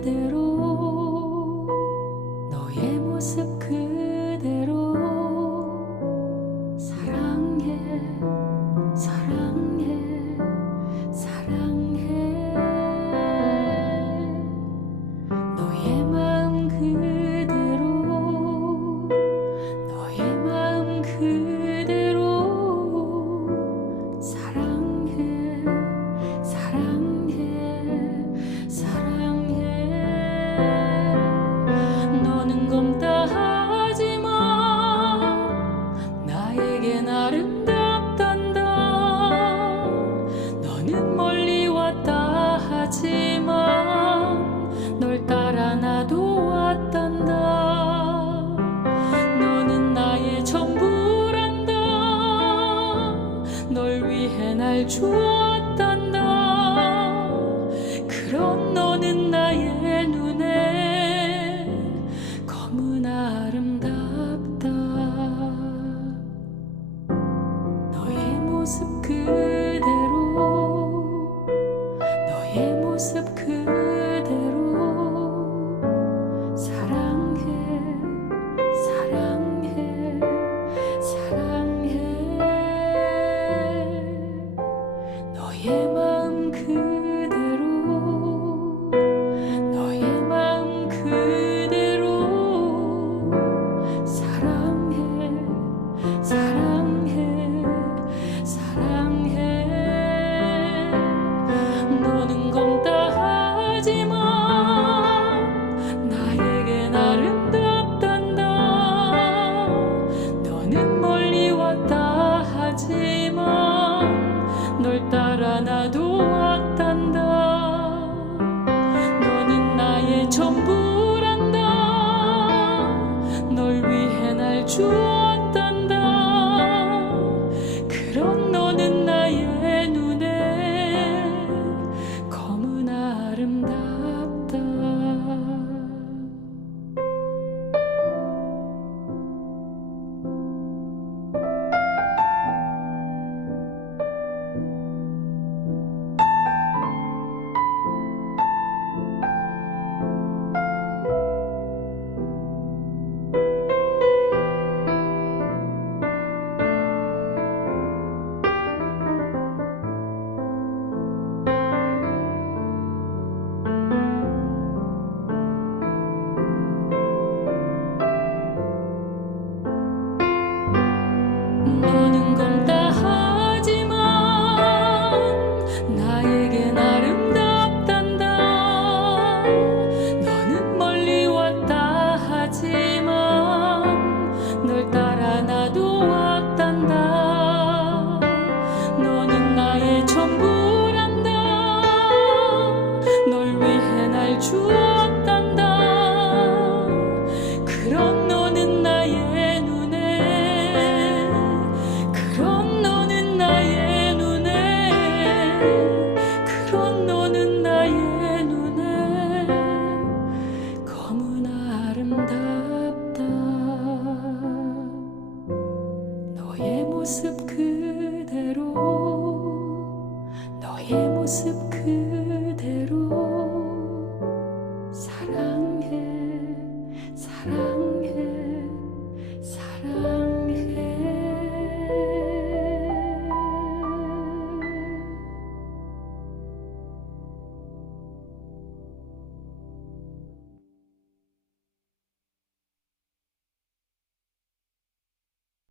でろ 주었던 너 그런 너는 나의 눈에 검은 아름답다. 너의 모습 그 落叶 모습 그대로 너의 모습 그대로